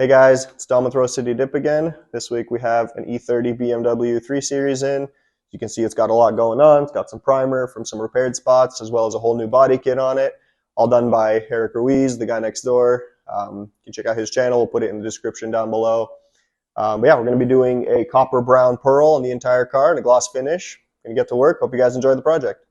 Hey guys, it's Dom with Rose City Dip again. This week we have an E30 BMW 3 Series in. You can see it's got a lot going on. It's got some primer from some repaired spots, as well as a whole new body kit on it. All done by Eric Ruiz, the guy next door. You can check out his channel. We'll put it in the description down below. But yeah, we're going to be doing a copper brown pearl on the entire car and a gloss finish. Going to get to work. Hope you guys enjoy the project.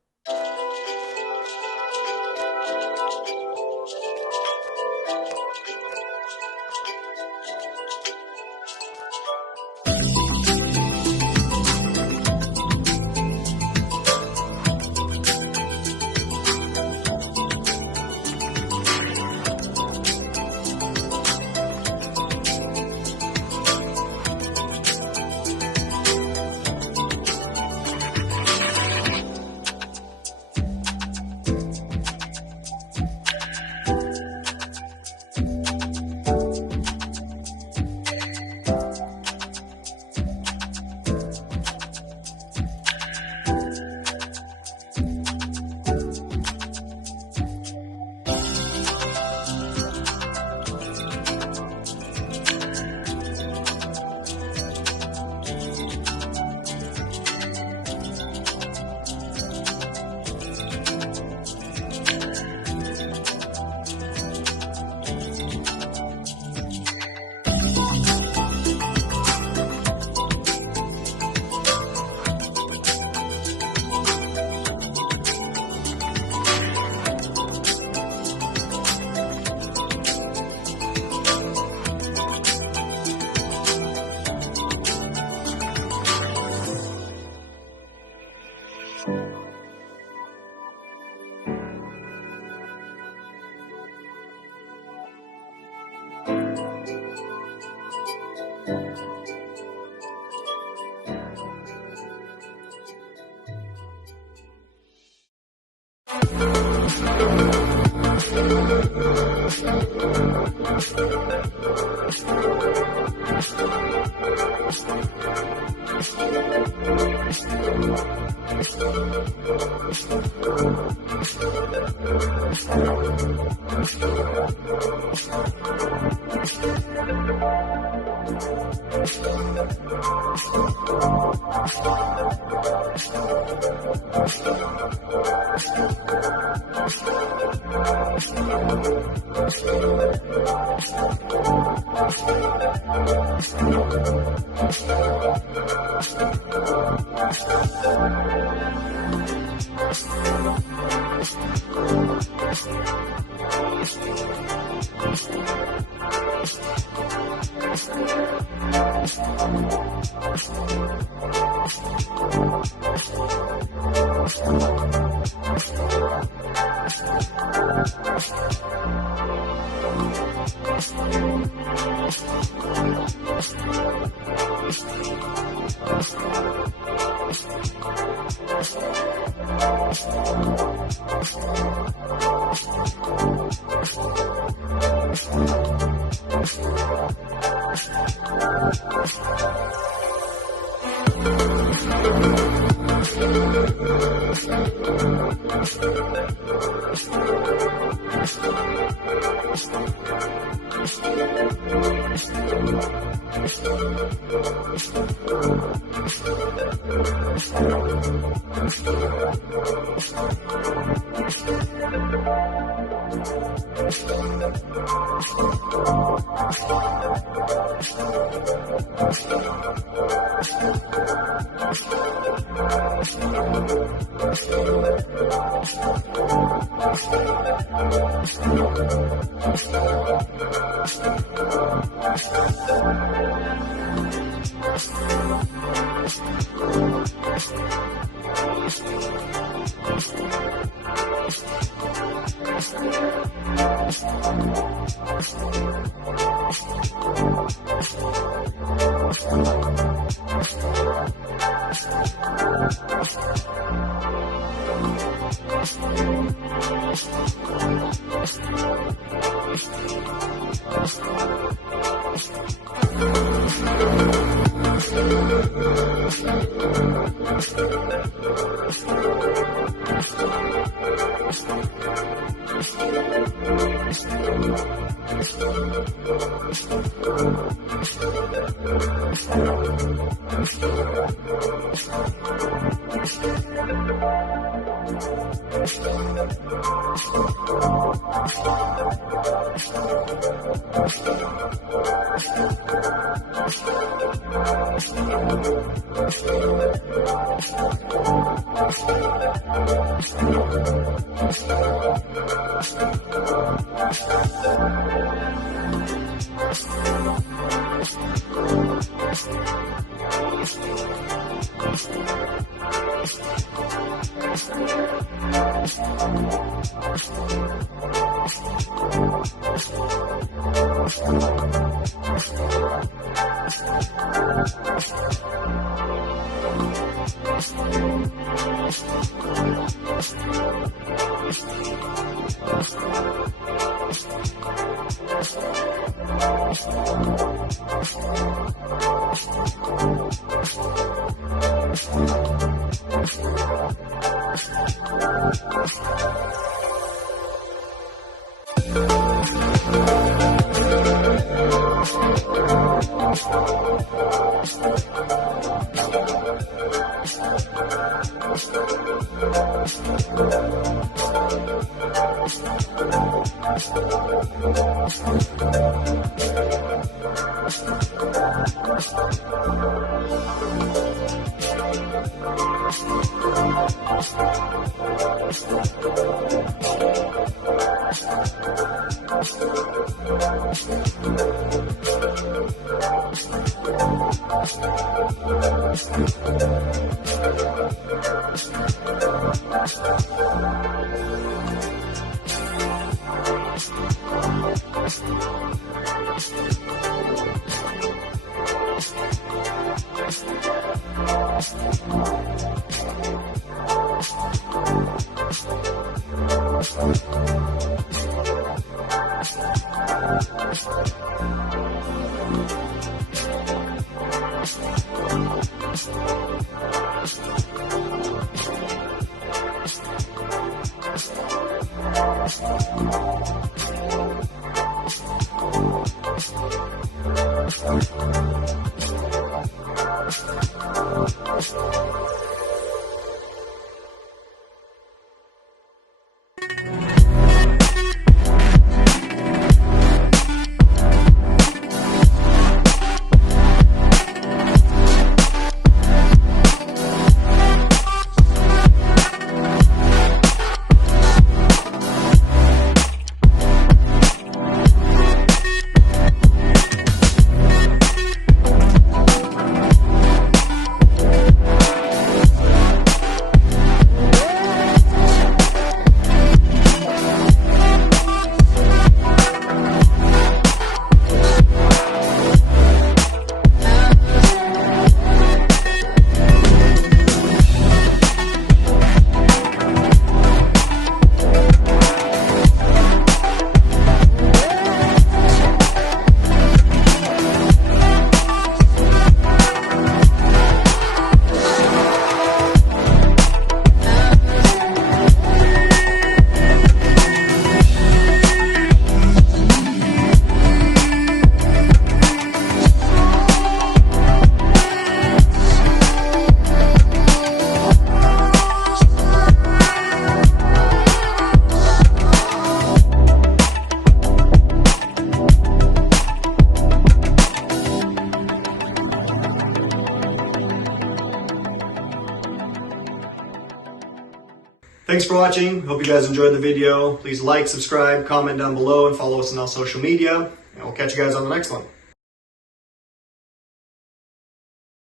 Thanks for watching. Hope you guys enjoyed the video. Please like, subscribe, comment down below, and follow us on all social media. And we'll catch you guys on the next one.